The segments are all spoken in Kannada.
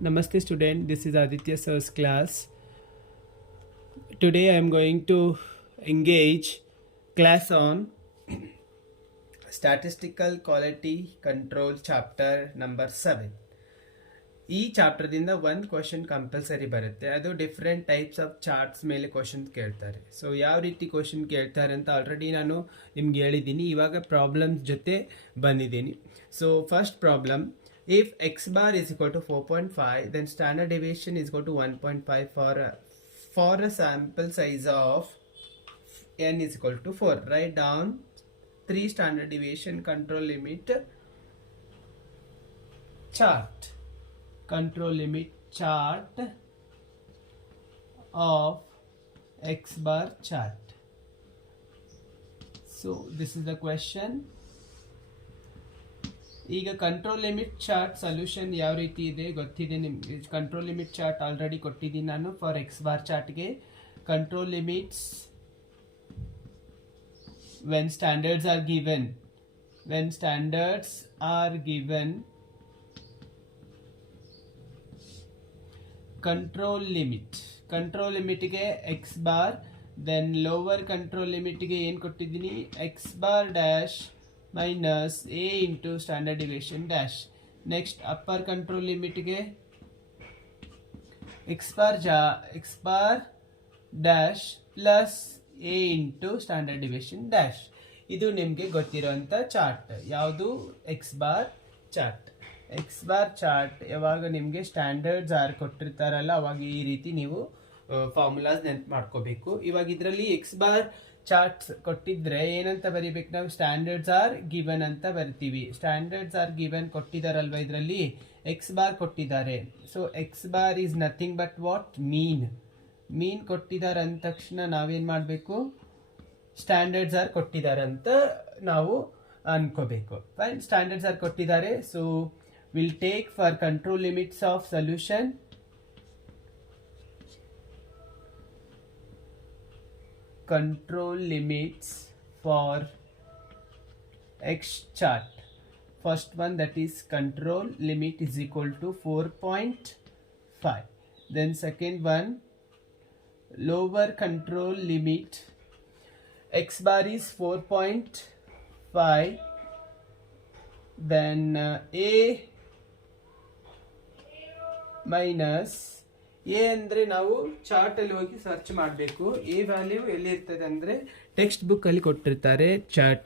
Namaste student, this is Aditya sir's class. Today I am going to engage class on Statistical Quality Control chapter number 7. ಈ ಚಾಪ್ಟರ್ದಿಂದ ಒಂದು ಕ್ವಶನ್ ಕಂಪಲ್ಸರಿ ಬರುತ್ತೆ. ಅದು ಡಿಫ್ರೆಂಟ್ ಟೈಪ್ಸ್ ಆಫ್ ಚಾರ್ಟ್ಸ್ ಮೇಲೆ ಕ್ವಶನ್ ಕೇಳ್ತಾರೆ. ಸೊ ಯಾವ ರೀತಿ ಕ್ವಶನ್ ಕೇಳ್ತಾರೆ ಅಂತ ಆಲ್ರೆಡಿ ನಾನು ನಿಮ್ಗೆ ಹೇಳಿದ್ದೀನಿ. ಇವಾಗ ಪ್ರಾಬ್ಲಮ್ಸ್ ಜೊತೆ ಬಂದಿದ್ದೀನಿ. So first problem, if x bar is equal to 4.5, then standard deviation is equal to 1.5 for a sample size of n is equal to 4. Write down 3 standard deviation control limit chart. Control limit chart of x bar chart. So this is the question. ಈಗ ಕಂಟ್ರೋಲ್ ಲಿಮಿಟ್ ಚಾರ್ಟ್ ಸೊಲ್ಯೂಷನ್ ಯಾವ ರೀತಿ ಇದೆ ಗೊತ್ತಿದೆ ನಿಮಗೆ. ಕಂಟ್ರೋಲ್ ಲಿಮಿಟ್ ಚಾರ್ಟ್ ಆಲ್ರೆಡಿ ಕೊಟ್ಟಿದ್ದೀನಿ ನಾನು ಫಾರ್ ಎಕ್ಸ್ ಬಾರ್ ಚಾರ್ಟ್ಗೆ. Control limits when standards are given control ಲಿಮಿಟ್ಗೆ x bar, then lower control ಲಿಮಿಟ್ಗೆ ಏನು ಕೊಟ್ಟಿದ್ದೀನಿ, x bar dash minus a into standard deviation dash. Next upper control limit ge x bar dash plus a into standard deviation dash. ಇದು ನಿಮಗೆ ಗೊತ್ತಿರೋಂಥ ಚಾರ್ಟ್ ಯಾವುದು, X bar chart. X bar chart ಯಾವಾಗ ನಿಮಗೆ ಸ್ಟ್ಯಾಂಡರ್ಡ್ಸ್ ಆರ್ ಕೊಟ್ಟಿರ್ತಾರಲ್ಲ ಅವಾಗ ಈ ರೀತಿ ನೀವು ಫಾರ್ಮುಲಾಸ್ ನೆನ್ಪು ಮಾಡ್ಕೋಬೇಕು. ಇವಾಗ ಇದರಲ್ಲಿ ಎಕ್ಸ್ ಬಾರ್ ಚಾರ್ಟ್ಸ್ ಕೊಟ್ಟಿದ್ರೆ ಏನಂತ ಬರಿಬೇಕು ನಾವು, ಸ್ಟ್ಯಾಂಡರ್ಡ್ಸ್ ಆರ್ ಗಿವನ್ ಅಂತ ಬರ್ತೀವಿ. ಸ್ಟ್ಯಾಂಡರ್ಡ್ಸ್ ಆರ್ ಗಿವನ್ ಕೊಟ್ಟಿದಾರಲ್ವ, ಇದರಲ್ಲಿ ಎಕ್ಸ್ ಬಾರ್ ಕೊಟ್ಟಿದ್ದಾರೆ. So x bar is nothing but what, mean ಕೊಟ್ಟಿದ್ದಾರೆ ಅಂದ ತಕ್ಷಣ ನಾವೇನು ಮಾಡಬೇಕು, ಸ್ಟ್ಯಾಂಡರ್ಡ್ಸ್ ಆರ್ ಕೊಟ್ಟಿದ್ದಾರೆ ಅಂತ ನಾವು ಅನ್ಕೋಬೇಕು. ಫೈನ್, ಸ್ಟ್ಯಾಂಡರ್ಡ್ಸ್ ಆರ್ ಕೊಟ್ಟಿದ್ದಾರೆ. So will take for control limits of solution control limits for x chart. First one, that is control limit is equal to 4.5. Then second one, lower control limit x bar is 4.5. Then a minus A ಅಂದರೆ ನಾವು ಚಾರ್ಟಲ್ಲಿ ಹೋಗಿ ಸರ್ಚ್ ಮಾಡಬೇಕು. ಎ ವ್ಯಾಲ್ಯೂ ಎಲ್ಲಿರ್ತದೆ ಅಂದರೆ ಟೆಕ್ಸ್ಟ್ ಬುಕ್ಕಲ್ಲಿ ಕೊಟ್ಟಿರ್ತಾರೆ,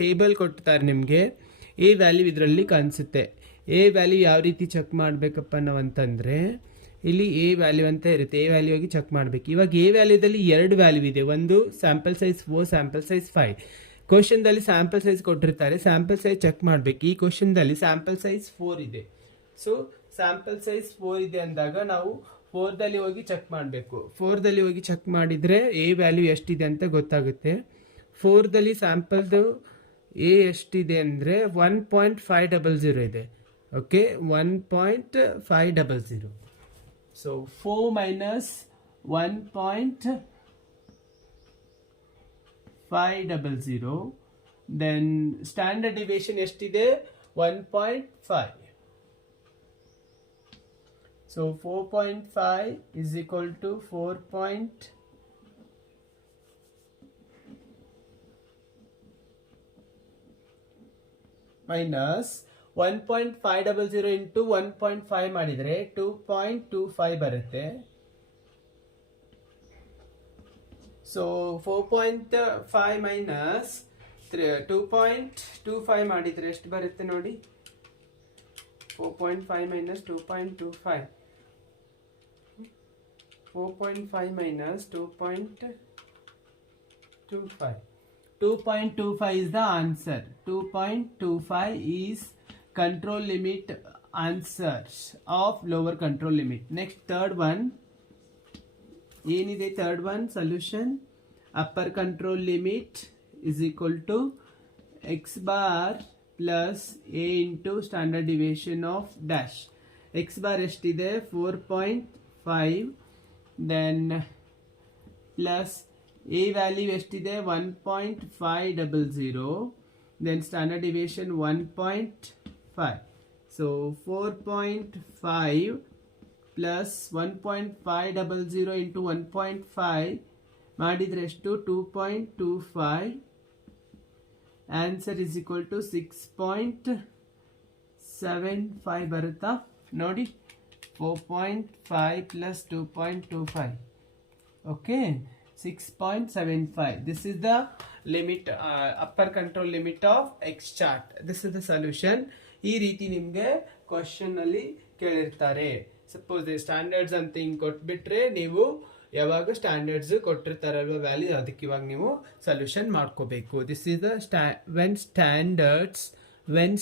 ಟೇಬಲ್ ಕೊಟ್ಟಿರ್ತಾರೆ ನಿಮಗೆ. ಎ ವ್ಯಾಲ್ಯೂ ಇದರಲ್ಲಿ ಕಾಣಿಸುತ್ತೆ. ಎ ವ್ಯಾಲ್ಯೂ ಯಾವ ರೀತಿ ಚೆಕ್ ಮಾಡಬೇಕಪ್ಪ ನಾವು ಅಂತಂದರೆ, ಇಲ್ಲಿ ಎ ವ್ಯಾಲ್ಯೂ ಅಂತ ಇರುತ್ತೆ. ಎ ವ್ಯಾಲ್ಯೂ ಹೋಗಿ ಚೆಕ್ ಮಾಡಬೇಕು. ಇವಾಗ ಎ ವ್ಯಾಲ್ಯೂದಲ್ಲಿ 2 ವ್ಯಾಲ್ಯೂ ಇದೆ. ಒಂದು ಸ್ಯಾಂಪಲ್ ಸೈಜ್ 4, ಸ್ಯಾಂಪಲ್ ಸೈಜ್ 5. ಕ್ವಶನ್ದಲ್ಲಿ ಸ್ಯಾಂಪಲ್ ಸೈಜ್ ಕೊಟ್ಟಿರ್ತಾರೆ, ಸ್ಯಾಂಪಲ್ ಸೈಜ್ ಚೆಕ್ ಮಾಡಬೇಕು. ಈ ಕ್ವಶನ್ದಲ್ಲಿ ಸ್ಯಾಂಪಲ್ ಸೈಜ್ 4 ಇದೆ. ಸೊ ಸ್ಯಾಂಪಲ್ ಸೈಜ್ 4 ಇದೆ ಅಂದಾಗ ನಾವು 4ದಲ್ಲಿ ಹೋಗಿ ಚೆಕ್ ಮಾಡಬೇಕು. 4ದಲ್ಲಿ ಹೋಗಿ ಚೆಕ್ ಮಾಡಿದರೆ ಎ ವ್ಯಾಲ್ಯೂ ಎಷ್ಟಿದೆ ಅಂತ ಗೊತ್ತಾಗುತ್ತೆ. 4ದಲ್ಲಿ ಸ್ಯಾಂಪಲ್ದು ಎ ಎಷ್ಟಿದೆ ಅಂದರೆ 1.500 ಇದೆ. Okay, 1.500. So 4 minus 1.500, then standard deviation ಎಷ್ಟಿದೆ, 1.5. So 4.5 is equal to 4. minus 1.500 into 1.5 ಮಾಡಿದರೆ 2.25 ಬರುತ್ತೆ. ಸೊ 4.5 minus 2.25 ಮಾಡಿದರೆ ಎಷ್ಟು ಬರುತ್ತೆ ನೋಡಿ. 4.5 minus 2.25. 4.5 minus 2.25. 2.25 is the answer. 2.25 is control limit answers of lower control limit. Next, third one. ಏನಿದೆ third one solution? Upper control limit is equal to x bar plus a into standard deviation of dash. X bar ಎಷ್ಟಿದೆ, 4.5. then plus a value ಎಷ್ಟಿದೆ, 1.500. then standard deviation 1.5. so 4.5 plus 1.500 into 1.5 ಮಾಡಿದರೆ ಎಷ್ಟು 2.25 ಆನ್ಸರ್ ಇಸ್ ಈಕ್ವಲ್ ಟು 6.75 ಬರುತ್ತಾ ನೋಡಿ 4.5 plus 2.25 okay 6.75 this is the limit upper control limit of x chart this is the solution ಈ ರೀತಿ ನಿಮಗೆ ಕ್ವಶನ್ ಅಲ್ಲಿ ಕೇಳಿರ್ತಾರೆ ಸಪೋಸ್ ಸ್ಟ್ಯಾಂಡರ್ಡ್ಸ್ ಅಂತ ಹಿಂಗೆ ಕೊಟ್ಬಿಟ್ರೆ ನೀವು ಯಾವಾಗ ಸ್ಟ್ಯಾಂಡರ್ಡ್ಸ್ ಕೊಟ್ಟಿರ್ತಾರಲ್ವ ವ್ಯಾಲ್ಯೂ ಅದಕ್ಕೆ ಇವಾಗ ನೀವು ಸೊಲ್ಯೂಷನ್ ಮಾಡ್ಕೋಬೇಕು this is the when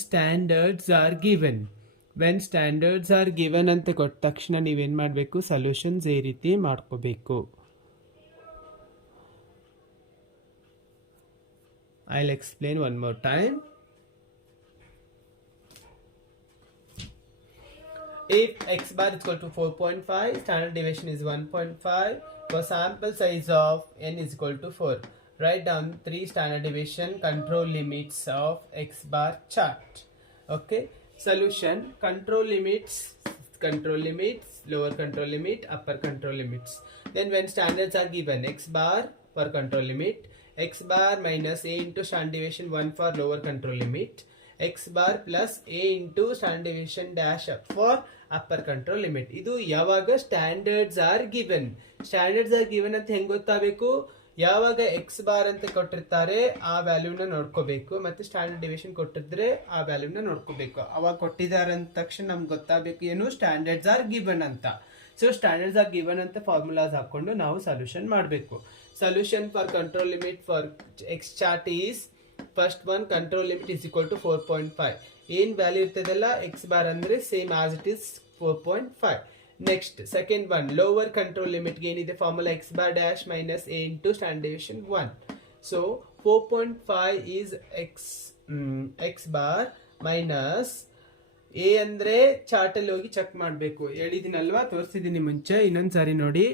standards are given ಅಂತ ಕೊಟ್ಟ ತಕ್ಷಣ ನೀವೇನು ಮಾಡಬೇಕು ಸೊಲ್ಯೂಷನ್ಸ್ ಈ ರೀತಿ ಮಾಡ್ಕೋಬೇಕು I'll explain one more time. If x bar is equal to 4.5, standard deviation is 1.5. For sample size of n is equal to 4. Write down 3 standard deviation control limits of x bar chart. Okay. Solution: control limits, lower control limit, upper control limits. Then when standards are given, x bar for control limit, x bar minus a into standard deviation 1 for lower control limit, x bar plus a into standard deviation dash up for upper control limit. ಇದು ಯಾವಾಗ ಸ್ಟ್ಯಾಂಡರ್ಡ್ಸ್ ಆರ್ ಗಿವನ್ ಅಂತ ಹೆಂಗೆ ಗೊತ್ತಾಗಬೇಕು ಯಾವಾಗ ಎಕ್ಸ್ ಬಾರ್ ಅಂತ ಕೊಟ್ಟಿರ್ತಾರೆ ಆ ವ್ಯಾಲ್ಯೂನ ನೋಡ್ಕೋಬೇಕು ಮತ್ತೆ ಸ್ಟ್ಯಾಂಡರ್ಡ್ ಡಿವಿಷನ್ ಕೊಟ್ಟಿದ್ರೆ ಆ ವ್ಯಾಲ್ಯೂನ ನೋಡ್ಕೋಬೇಕು ಅವಾಗ ಕೊಟ್ಟಿದ್ದಾರೆ ಅಂದ ತಕ್ಷಣ ನಮ್ಗೆ ಗೊತ್ತಾಗಬೇಕು ಏನು ಸ್ಟ್ಯಾಂಡರ್ಡ್ಸ್ ಆರ್ ಗಿವನ್ ಅಂತ ಸೊ ಸ್ಟ್ಯಾಂಡರ್ಡ್ಸ್ ಆರ್ ಗಿವನ್ ಅಂತ ಫಾರ್ಮುಲಾಸ್ ಹಾಕೊಂಡು ನಾವು ಸೊಲ್ಯೂಷನ್ ಮಾಡಬೇಕು solution for control limit for x chart is first one control limit is equal to 4.5 ಏನ್ ವ್ಯಾಲ್ಯೂ ಇರ್ತದಲ್ಲ x bar ಅಂದ್ರೆ same as it is 4.5 next second one lower control limit ಏನಿದೆ formula x bar dash minus a into standard deviation 1 so 4.5 is x bar minus A ಅಂದರೆ ಚಾರ್ಟಲ್ಲಿ ಹೋಗಿ ಚೆಕ್ ಮಾಡಬೇಕು ಹೇಳಿದ್ದೀನಲ್ವಾ ತೋರಿಸಿದ್ದೀನಿ ಮುಂಚೆ ಇನ್ನೊಂದು ಸಾರಿ ನೋಡಿ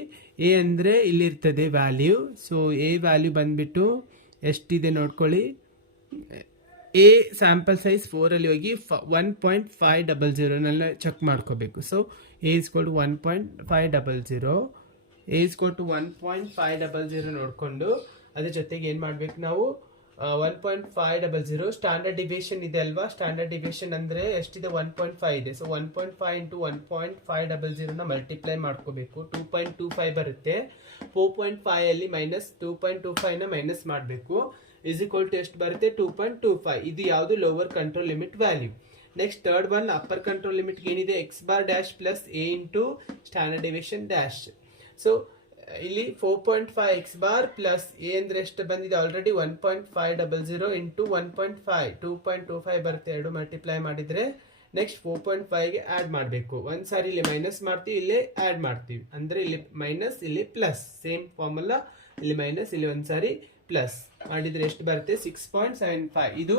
ಎ ಅಂದರೆ ಇಲ್ಲಿರ್ತದೆ ವ್ಯಾಲ್ಯೂ ಸೊ ಎ ವ್ಯಾಲ್ಯೂ ಬಂದುಬಿಟ್ಟು ಎಷ್ಟಿದೆ ನೋಡ್ಕೊಳ್ಳಿ ಎ ಸ್ಯಾಂಪಲ್ ಸೈಜ್ 4ಅಲ್ಲಿ ಹೋಗಿ 1.500 ಚೆಕ್ ಮಾಡ್ಕೋಬೇಕು so A is equal to 1.500 A is equal to 1.500 ನೋಡಿಕೊಂಡು ಅದ್ರ ಜೊತೆಗೆ ಏನು ಮಾಡಬೇಕು ನಾವು 1.500 ಸ್ಟ್ಯಾಂಡರ್ಡ್ ಡಿವಿಷನ್ ಇದೆ ಅಲ್ವಾ ಸ್ಟ್ಯಾಂಡರ್ಡ್ ಡಿವಿಷನ್ ಅಂದ್ರೆ ಎಷ್ಟಿದೆ 1.5 ಇದೆ ಸೊ 1.5 ಇಂಟು 1.500 ಮಲ್ಟಿಪ್ಲೈ ಮಾಡ್ಕೋಬೇಕು 2.25 ಬರುತ್ತೆ 4.5 ಅಲ್ಲಿ ಮೈನಸ್ 2.25 ನ ಮೈನಸ್ ಮಾಡಬೇಕು ಇಸ್ ಈಕ್ವಲ್ ಟು ಎಷ್ಟು ಬರುತ್ತೆ 2.25 ಇದು ಯಾವುದು lower control limit value next third one upper control limit ಏನಿದೆ x bar dash plus a into standard division dash so ಇಲ್ಲಿ 4.5 ಎಕ್ಸ್ ಬಾರ್ ಪ್ಲಸ್ ಎ ಅಂದ್ರೆ ಎಷ್ಟು ಬಂದಿದೆ ಆಲ್ರೆಡಿ 1.500 ಇಂಟು 1.5 2.25 ಬರುತ್ತೆ ಎರಡು ಮಲ್ಟಿಪ್ಲೈ ಮಾಡಿದ್ರೆ ನೆಕ್ಸ್ಟ್ 4.5ಗೆ ಆ್ಯಡ್ ಮಾಡಬೇಕು ಒಂದ್ಸಾರಿ ಇಲ್ಲಿ ಮೈನಸ್ ಮಾಡ್ತೀವಿ ಇಲ್ಲೇ ಆ್ಯಡ್ ಮಾಡ್ತೀವಿ ಅಂದ್ರೆ ಇಲ್ಲಿ ಮೈನಸ್ ಇಲ್ಲಿ ಪ್ಲಸ್ ಸೇಮ್ ಫಾರ್ಮುಲಾ ಇಲ್ಲಿ ಮೈನಸ್ ಇಲ್ಲಿ ಒಂದ್ಸಾರಿ ಪ್ಲಸ್ ಮಾಡಿದ್ರೆ ಎಷ್ಟು ಬರುತ್ತೆ 6.75 ಇದು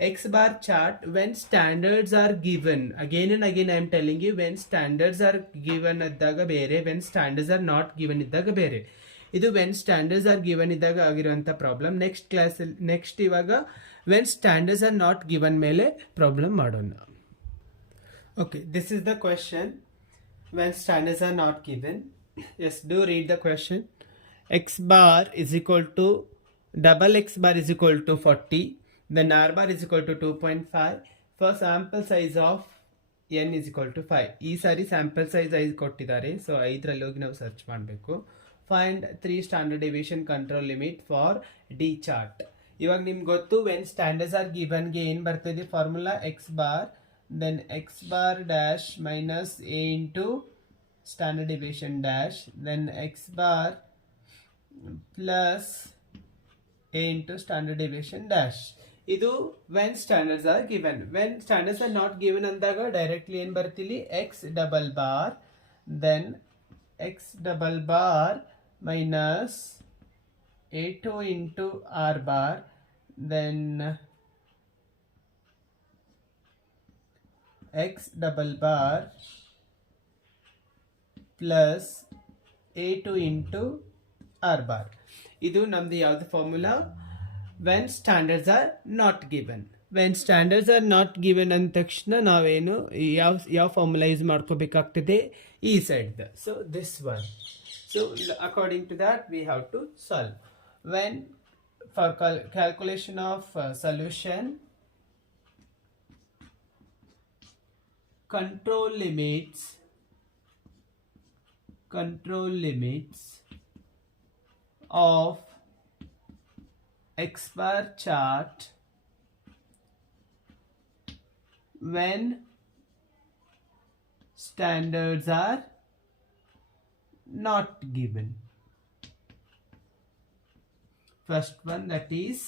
x bar chart when standards are given again and again I am telling you when standards are given ಇದ್ದಾಗ ಬೇರೆ when standards are not given ಇದ್ದಾಗ ಬೇರೆ ಇದು when standards are given ಇದ್ದಾಗ ಆಗಿರುವಂತ ಪ್ರಾಬ್ಲಮ್ ನೆಕ್ಸ್ಟ್ ಇವಾಗ when standards are not given ಮೇಲೆ ಪ್ರಾಬ್ಲಮ್ ಮಾಡೋಣ okay this is the question when standards are not given yes do read the question x bar is equal to double x bar is equal to 40 then r bar is equal to 2.5 for sample size of n is equal to 5 ಈ ಸಾರಿ sample size 5 ಕೊಟ್ಟಿದ್ದಾರೆ ಸೊ 5ರಲ್ಲಿ ಹೋಗಿ ನಾವು ಸರ್ಚ್ ಮಾಡಬೇಕು find 3 standard deviation control limit for D chart ಇವಾಗ ನಿಮ್ಗೆ ಗೊತ್ತು when standards are given ಗೆ ಏನು ಬರ್ತದೆ formula x bar then x bar dash minus a into standard deviation dash then x bar plus a into standard deviation dash ಇದು when standards are given when standards are not given ಅಂದಾಗ ಡೈರೆಕ್ಟ್ಲಿ ಏನು ಬರ್ತಿಲ್ಲಿ x double bar then x double bar minus a2 into r bar then x double bar plus a2 into r bar ಇದು ನಮ್ದು ಯಾವುದು formula when standards are not given when standards are not given ಅಂದ ತಕ್ಷಣ ನಾವೇನು ಯಾವ ಫಾರ್ಮುಲಾ ಯೂಸ್ ಮಾಡ್ಕೋಬೇಕಾಗ್ತದೆ, ಈ side. So this one. So according to that we have to solve. When for calculation of solution, control limits of X bar chart when standards are not given. First one, that is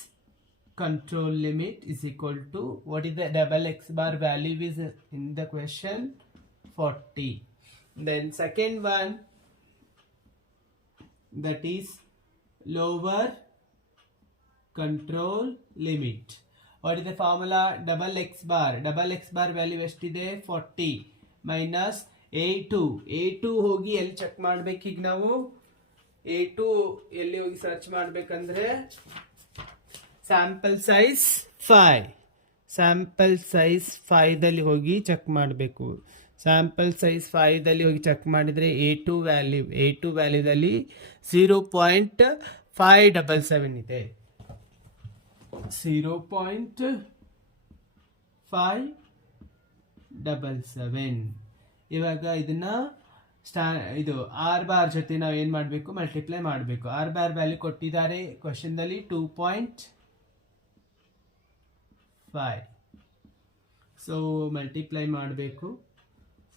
control limit is equal to, what is the double X bar value is in the question? 40. Then second one, that is lower control limit. What is the formula? Double X bar value ಎಷ್ಟಿದೆ? 40 minus A2 ಹೋಗಿ ಎಲ್ಲಿ ಚೆಕ್ ಮಾಡ್ಬೇಕು? ಈಗ ನಾವು A2 ಎಲ್ಲಿ ಹೋಗಿ ಸರ್ಚ್ ಮಾಡ್ಬೇಕಂದ್ರೆ ಸ್ಯಾಂಪಲ್ ಸೈಜ್ 5 ದಲ್ಲಿ ಹೋಗಿ ಚೆಕ್ ಮಾಡಬೇಕು. ಸ್ಯಾಂಪಲ್ ಸೈಜ್ 5 ದಲ್ಲಿ ಹೋಗಿ ಚೆಕ್ ಮಾಡಿದರೆ A2 ವ್ಯಾಲ್ಯೂದಲ್ಲಿ 0.577 ಇದೆ. 0.577. ಇವಾಗ ಇದನ್ನ ಇದು ಆರ್ ಬಾರ್ ಜೊತೆ ನಾವು ಏನು ಮಾಡಬೇಕು? ಮಲ್ಟಿಪ್ಲೈ ಮಾಡಬೇಕು. ಆರ್ ಬಾರ್ ವ್ಯಾಲ್ಯೂ ಕೊಟ್ಟಿದ್ದಾರೆ ಕ್ವಶನ್ದಲ್ಲಿ 2.5. ಸೊ ಮಲ್ಟಿಪ್ಲೈ ಮಾಡಬೇಕು.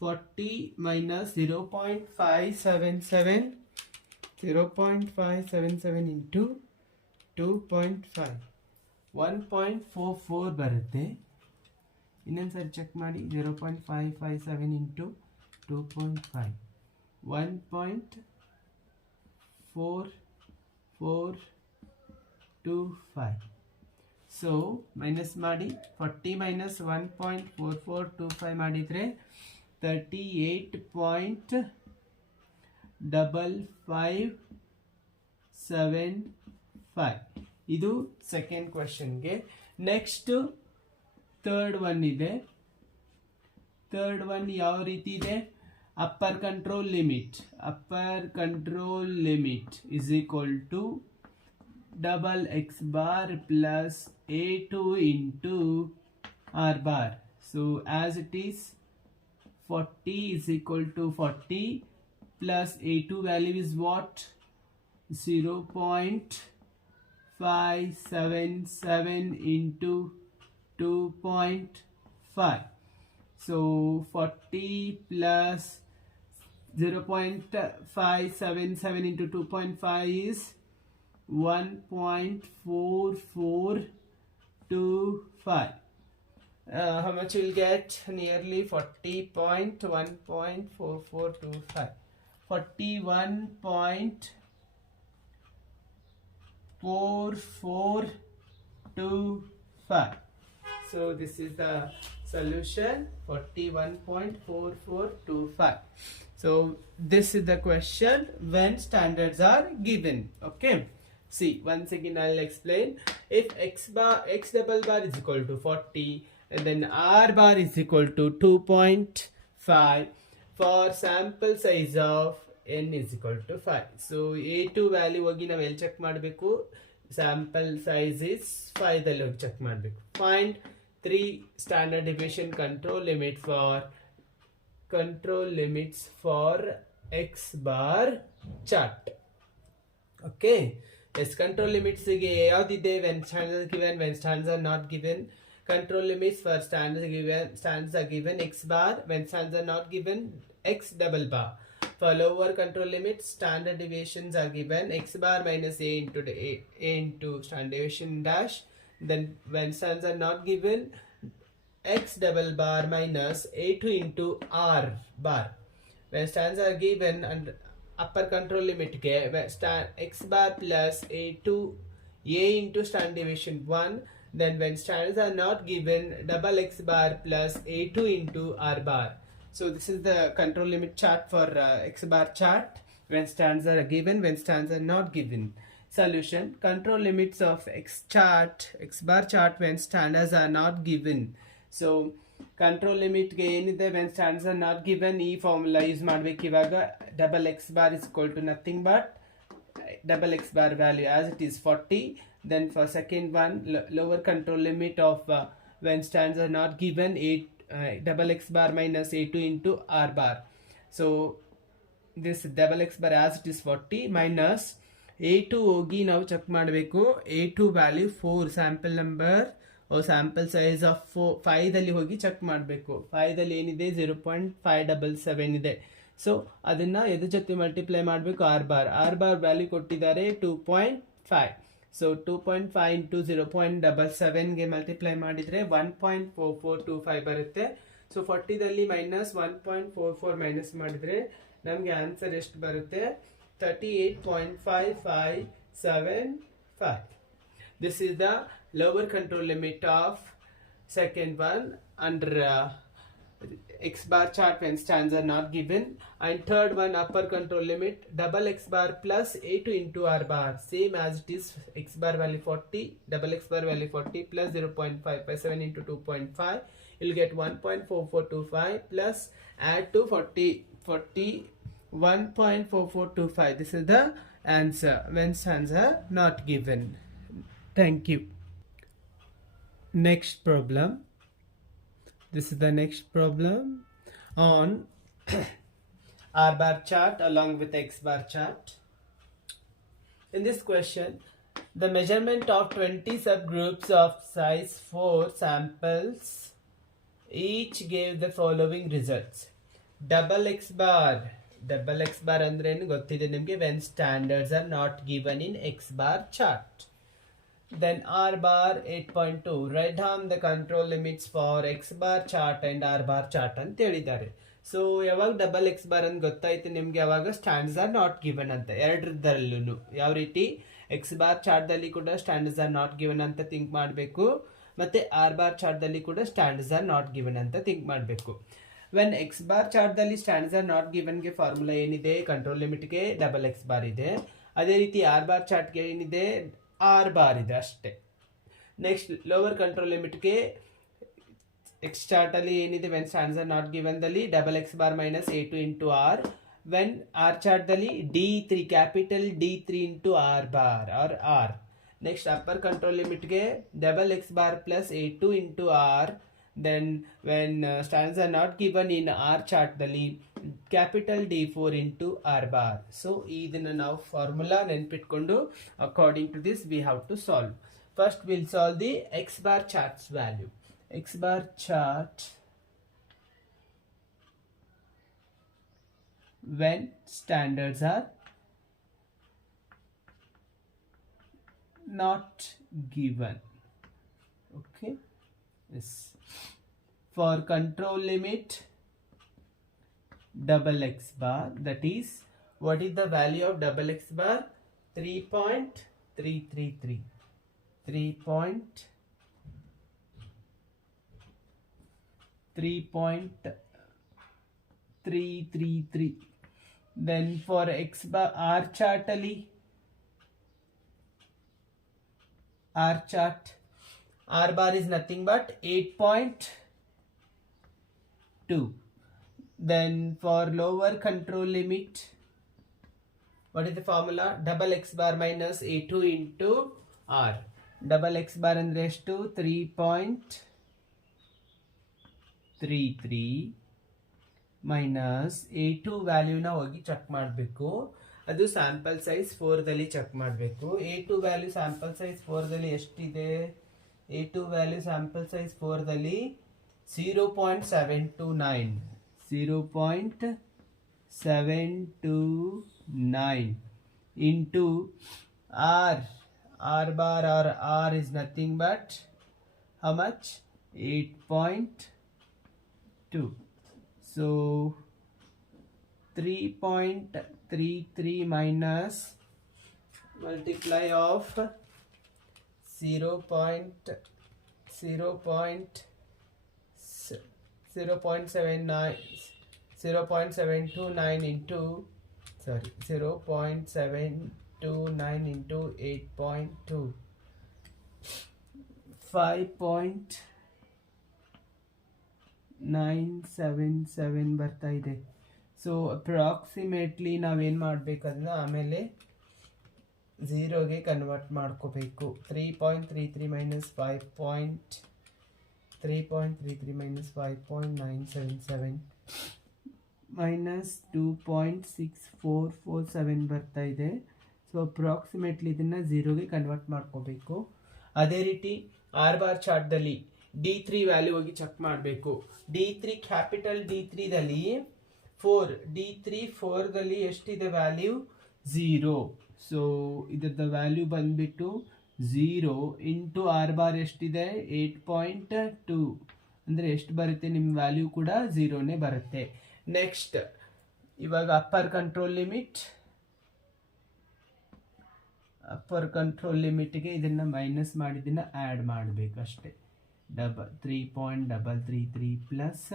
40 minus 0.577 into 2.5 1.44 ಬರುತ್ತೆ. ಇನ್ನೊಂದ್ಸರಿ ಚೆಕ್ ಮಾಡಿ. 0.557 into 2.5 1.4425. ಸೊ ಮೈನಸ್ ಮಾಡಿ. 40 minus 1.4425 ಮಾಡಿದರೆ 38.5575. ಇದು ಸೆಕೆಂಡ್ ಕ್ವೆಶ್ಚನ್ಗೆ. ನೆಕ್ಸ್ಟ್ ಥರ್ಡ್ ಒನ್ ಇದೆ. ಥರ್ಡ್ ಒನ್ ಯಾವ ರೀತಿ ಇದೆ? Upper control limit is equal to double X bar plus A2 into R bar. So as it is, 40 is equal to 40 plus A2 value is what? 0.577 into 2.5. So 40 plus 0.577 into 2.5 is 1.4425. How much you will get? Nearly 40.1.4425. 41.4425. So this is the solution, 41.4425. So this is the question when standards are given. Okay. See, once again I'll explain. If x double bar is equal to 40 and then R bar is equal to 2.5 for sample size of n is equal to 5. So A2 value ಹೋಗಿ ನಾವು ಎಲ್ಲಿ ಚೆಕ್ ಮಾಡಬೇಕು? Sample size is 5 ದಲ್ಲಿ ಹೋಗಿ ಚೆಕ್ ಮಾಡಬೇಕು. Find 3 standard deviation control limits for X bar chart. Okay. Yes, control limits ಗೆ ಯಾವ್ದಿದೆ? when standards are given, when standards are not given. Control limits for standards are given X bar, when standards are not given X double bar. For lower control limits, standard deviations are given X bar minus A into standard deviation dash. Then when standards are not given, X double bar minus A2 into R bar. When standards are given and upper control limit ke X bar plus A2 A into standard deviation 1. Then when standards are not given, double X bar plus A2 into R bar. So this is the control limit chart for X bar chart when standards are given, when standards are not given. Solution: control limits of x bar chart when standards are not given. So control limit ಗೆ ಏನಿದೆ when standards are not given, ಈ ಫಾರ್ಮುಲಾ ಯೂಸ್ ಮಾಡಬೇಕು. ಇವಾಗ double x bar is equal to nothing but double x bar value as it is 40. Then for second one, lower control limit of when standards are not given, 8 double x bar minus a2 into r bar. So this double x bar as it is 40 minus a2 ಹೋಗಿ ನಾವು ಚೆಕ್ ಮಾಡಬೇಕು. a2 value 4 sample number sample size of 5 ದಲ್ಲಿ ಹೋಗಿ ಚೆಕ್ ಮಾಡಬೇಕು. 5 ದಲ್ಲಿ ಏನಿದೆ 0.577 ಇದೆ. ಸೊ ಅದನ್ನ ಎದ್ರ ಜೊತೆ ಮಲ್ಟಿಪ್ಲೈ ಮಾಡಬೇಕು, ಆರ್ ಬಾರ್ ವ್ಯಾಲ್ಯೂ ಕೊಟ್ಟಿದ್ದಾರೆ 2.5. ಸೊ 2.5 ಇಂಟು 0.77ಗೆ ಮಲ್ಟಿಪ್ಲೈ ಮಾಡಿದರೆ 1.4425 ಬರುತ್ತೆ. ಸೊ 40ದಲ್ಲಿ ಮೈನಸ್ 1.44 ಮೈನಸ್ ಮಾಡಿದರೆ ನಮಗೆ ಆನ್ಸರ್ ಎಷ್ಟು ಬರುತ್ತೆ? 38.5575. This is the lower control limit of second one under x bar chart when standards are not given. And third one, upper control limit, double x bar plus a2 into r bar, same as it is. X bar value 40, double x bar value 40 plus 0.557 into 2.5, you'll get 1.4425 plus add to 40 1.4425. This is the answer when standards are not given. Thank you. Next problem. This is the next problem on r bar chart along with x bar chart. In this question, the measurement of 20 subgroups of size 4 samples each gave the following results. Double x bar ಅಂದ್ರೆ ಏನು ಗೊತ್ತಿದೆ ನಿಮಗೆ? when standards are not given in x bar chart. Then r bar 8.2, write down the control limits for x bar chart and r bar chart ಅಂತ ಹೇಳಿದ್ದಾರೆ. ಸೊ ಯಾವಾಗ ಡಬಲ್ ಎಕ್ಸ್ ಬಾರ್ ಅಂತ ಗೊತ್ತಾಯ್ತು ನಿಮ್ಗೆ, ಯಾವಾಗ ಸ್ಟ್ಯಾಂಡರ್ಡ್ಸ್ ಆರ್ ನಾಟ್ ಗಿವನ್ ಅಂತ. ಎರಡರಲ್ಲೂ ಯಾವ ರೀತಿ ಎಕ್ಸ್ ಬಾರ್ ಚಾರ್ಟ್ದಲ್ಲಿ ಕೂಡ ಸ್ಟ್ಯಾಂಡರ್ಡ್ಸ್ ಆರ್ ನಾಟ್ ಗಿವನ್ ಅಂತ ಥಿಂಕ್ ಮಾಡಬೇಕು, ಮತ್ತೆ ಆರ್ ಬಾರ್ ಚಾರ್ಟ್ದಲ್ಲಿ ಕೂಡ ಸ್ಟ್ಯಾಂಡರ್ಡ್ಸ್ ಆರ್ ನಾಟ್ ಗಿವನ್ ಅಂತ ಥಿಂಕ್ ಮಾಡಬೇಕು. ವೆನ್ ಎಕ್ಸ್ ಬಾರ್ ಚಾರ್ಟ್ದಲ್ಲಿ ಸ್ಟ್ಯಾಂಡರ್ಡ್ಸ್ ಆರ್ ನಾಟ್ ಗಿವನ್ಗೆ ಫಾರ್ಮುಲಾ ಏನಿದೆ? ಕಂಟ್ರೋಲ್ ಲಿಮಿಟ್ಗೆ ಡಬಲ್ ಎಕ್ಸ್ ಬಾರ್ ಇದೆ. ಅದೇ ರೀತಿ ಆರ್ ಬಾರ್ ಚಾರ್ಟ್ಗೆ ಏನಿದೆ? ಆರ್ ಬಾರ್ ಇದೆ ಅಷ್ಟೇ. ನೆಕ್ಸ್ಟ್ ಲೋವರ್ ಕಂಟ್ರೋಲ್ ಲಿಮಿಟ್ಗೆ ಎಕ್ಸ್ ಚಾರ್ಟಲ್ಲಿ ಏನಿದೆ? ವೆನ್ ಸ್ಟ್ಯಾಂಡರ್ಡ್ಸ್ ಆರ್ ನಾಟ್ ಗಿವನ್ದಲ್ಲಿ double x bar minus a2 into R. When R ಚಾರ್ಟ್ದಲ್ಲಿ D3 capital D3 into R bar R R. Next upper control ಲಿಮಿಟ್ಗೆ double x bar plus a2 into R. Then when standards are not given in R chart ದಲ್ಲಿ capital D4 into R bar. So ಇದನ್ನ ನಾವು formula ನೆನಪಿಟ್ಕೊಂಡು according to this we have to solve. First we'll solve the X bar chart's value. X bar chart when standards are not given. Okay. Yes. For control limit double x bar, that is, what is the value of double x bar? 3.333. 3.333. Then for x bar R chart ali, R chart, R bar is nothing but 8.2. Then for lower control limit, what is the formula? Double x bar minus a2 into r. Double x bar and raised to 3.33 minus a2 value ನ ಹೋಗಿ ಚೆಕ್ ಮಾಡಬೇಕು. ಅದು ಸ್ಯಾಂಪಲ್ ಸೈಜ್ 4 ದಲ್ಲಿ ಚೆಕ್ ಮಾಡಬೇಕು. a2 ವ್ಯಾಲ್ಯೂ ಸ್ಯಾಂಪಲ್ ಸೈಜ್ 4 ದಲ್ಲಿ ಎಷ್ಟಿದೆ? a2 ವ್ಯಾಲ್ಯೂ ಸ್ಯಾಂಪಲ್ ಸೈಜ್ 4 ದಲ್ಲಿ 0.729 into r. R bar or r is nothing but how much? 8.2. So 3.33 minus multiply of 0.729 into 0.729 5.9 into 8.2 5.977 ಬರ್ತಾ ಇದೆ. ಸೊ ಅಪ್ರಾಕ್ಸಿಮೇಟ್ಲಿ ನಾವೇನು ಮಾಡಬೇಕಂದ್ರೆ ಆಮೇಲೆ ಝೀರೋಗೆ ಕನ್ವರ್ಟ್ ಮಾಡ್ಕೋಬೇಕು. 3.33 ಮೈನಸ್ 3.33 ಮೈನಸ್ 5.977 ಮೈನಸ್ 2.6447 ಬರ್ತಾ ಇದೆ. ಸೊ ಅಪ್ರಾಕ್ಸಿಮೇಟ್ಲಿ ಇದನ್ನು ಝೀರೋಗೆ ಕನ್ವರ್ಟ್ ಮಾಡ್ಕೋಬೇಕು. ಅದೇ ರೀತಿ ಆರ್ ಬಾರ್ ಚಾರ್ಟ್ದಲ್ಲಿ D3 ವ್ಯಾಲ್ಯೂ ಹೋಗಿ ಚೆಕ್ ಮಾಡಬೇಕು. D3 ಕ್ಯಾಪಿಟಲ್ D3ದಲ್ಲಿ 4, D3 4ದಲ್ಲಿ ಎಷ್ಟಿದೆ ವ್ಯಾಲ್ಯೂ? 0. ಸೊ ಇದರದ ವ್ಯಾಲ್ಯೂ ಬಂದ್ಬಿಟ್ಟು 0 ಇಂಟು ಆರ್ ಬಾರ್ ಎಷ್ಟಿದೆ? 8.2. ಅಂದರೆ ಎಷ್ಟು ಬರುತ್ತೆ? ನಿಮ್ಮ ವ್ಯಾಲ್ಯೂ ಕೂಡ 0ನೇ ಬರುತ್ತೆ. ನೆಕ್ಸ್ಟ್ ಇವಾಗ ಅಪ್ಪರ್ ಕಂಟ್ರೋಲ್ ಲಿಮಿಟ್ಗೆ ಇದನ್ನು ಮೈನಸ್ ಮಾಡಿ ಇದನ್ನು add ಮಾಡಬೇಕಷ್ಟೆ. 3.33 plus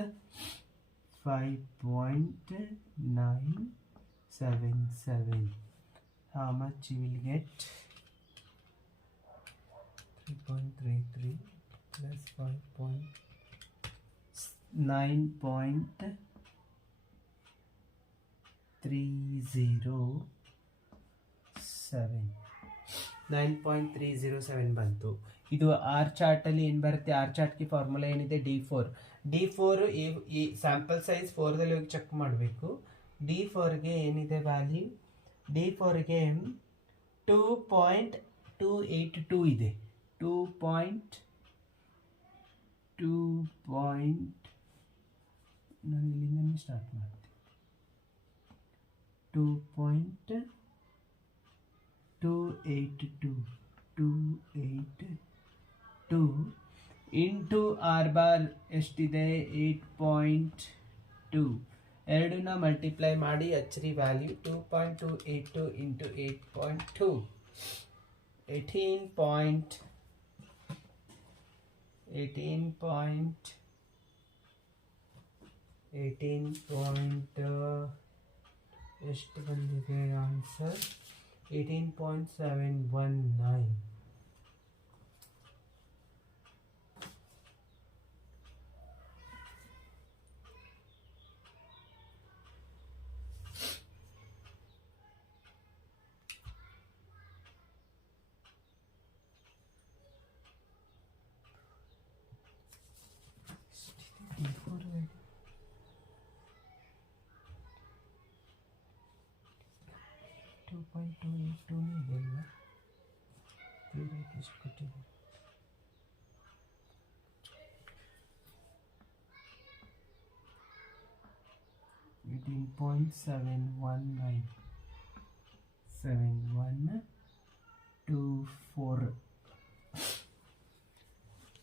5.977. How much you will get? 3.33 plus 9.307 ಬಂತು. ಇದು ಆರ್ ಚಾರ್ಟಲ್ಲಿ ಏನು ಬರುತ್ತೆ? ಆರ್ ಚಾರ್ಟ್ಗೆ ಫಾರ್ಮುಲಾ ಏನಿದೆ? D4 ಈ ಸ್ಯಾಂಪಲ್ ಸೈಜ್ 4ದಲ್ಲಿ ಹೋಗಿ ಚೆಕ್ ಮಾಡಬೇಕು. D4ಗೆ ಏನಿದೆ ವ್ಯಾಲ್ಯೂ? D4ಗೆ 2.282 ಇದೆ. 2.2 ನಾನು ಇಲ್ಲಿಂದ ಸ್ಟಾರ್ಟ್ ಮಾಡ್ತೀನಿ. 2.282 ಇಂಟು ಆರ್ ಬಾರ್ ಎಷ್ಟಿದೆ? 8.2. ಎರಡನ್ನ ಮಲ್ಟಿಪ್ಲೈ ಮಾಡಿ ಅಚ್ಚರಿ ವ್ಯಾಲ್ಯೂ 2.282 ಇಂಟು 8.2 ಎಷ್ಟು ಬಂದಿದೆ answer? 18.719.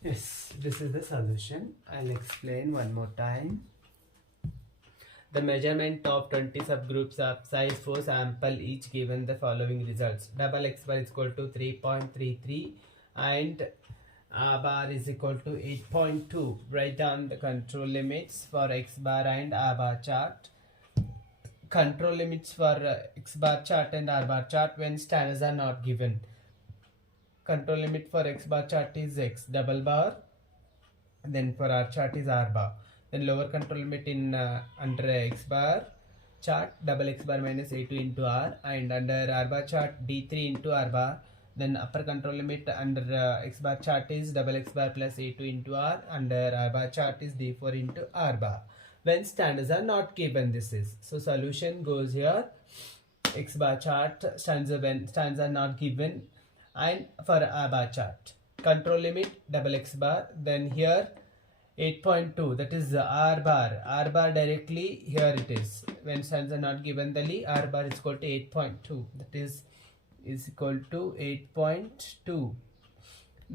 Yes, this is the solution. I'll explain one more time. The measurement of 20 subgroups of size 4 sample each given the following results. Double x bar is equal to 3.33 and R bar is equal to 8.2. Write down the control limits for x bar and R bar chart. Control limits for x bar chart and R bar chart when standards are not given. Control limit for x bar chart is x double bar, then for R chart is R bar. Then lower control limit in under x bar chart double x bar minus a2 into R, and under R bar chart D3 into R bar. Then upper control limit under x bar chart is double x bar plus a2 into R, under R bar chart is D4 into R bar. When standards are not given, this is. So solution goes here. X bar chart standards when standards are not given, and for R bar chart control limit double x bar, then here 8.2, that is R bar. R bar directly here it is. When standards are not given, the R bar is equal to 8.2, that is equal to 8.2.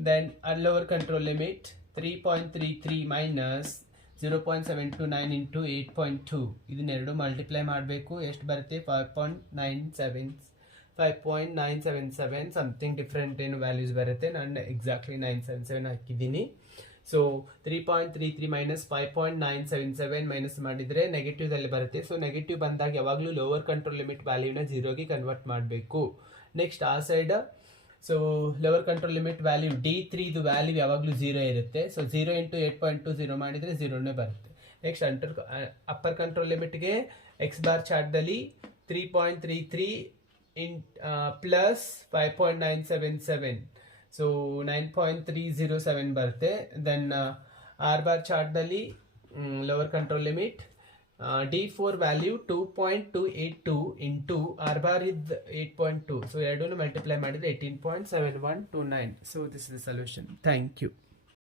Then our lower control limit 3.33 minus 0.729 into 8.2. ಇದನ್ನೆರಡು multiply ಮಾಡಬೇಕು. ಎಷ್ಟು ಬರುತ್ತೆ? 5.977 ಸಮಥಿಂಗ್ ಡಿಫ್ರೆಂಟ್ ಏನು ವ್ಯಾಲ್ಯೂಸ್ ಬರುತ್ತೆ. ನಾನು ಎಕ್ಸಾಕ್ಟ್ಲಿ 977 ಹಾಕಿದ್ದೀನಿ. ಸೊ 3.33 ಮೈನಸ್ 5.977 ಮೈನಸ್ ಮಾಡಿದರೆ ನೆಗೆಟಿವ್ದಲ್ಲಿ ಬರುತ್ತೆ. ಸೊ ನೆಗೆಟಿವ್ ಬಂದಾಗ ಯಾವಾಗಲೂ ಲೋವರ್ ಕಂಟ್ರೋಲ್ ಲಿಮಿಟ್ ವ್ಯಾಲ್ಯೂನ 0ಗೆ ಕನ್ವರ್ಟ್ ಮಾಡಬೇಕು. ನೆಕ್ಸ್ಟ್ ಆ side so lower control limit value D3 ಇದು ವ್ಯಾಲ್ಯೂ ಯಾವಾಗಲೂ 0 ಇರುತ್ತೆ. ಸೊ 0 ಇಂಟು 8.20 ಮಾಡಿದರೆ 0ನೇ ಬರುತ್ತೆ. ನೆಕ್ಸ್ಟ್ ಅಪ್ಪರ್ ಕಂಟ್ರೋಲ್ ಲಿಮಿಟ್ಗೆ ಎಕ್ಸ್ ಬಾರ್ ಚಾರ್ಟ್ದಲ್ಲಿ 3.33 ಪ್ಲಸ್ 5.977 ಸೊ 9.307 ಬರುತ್ತೆ. ದೆನ್ ಆರ್ ಬಾರ್ ಚಾರ್ಟ್ದಲ್ಲಿ lower control limit D4 value 2.282 into R bar ಇದ್ 8.2 ಸೊ ಎರಡೂ ಮಲ್ಟಿಪ್ಲೈ ಮಾಡಿದರೆ 18.7129. So this is the solution. Thank you.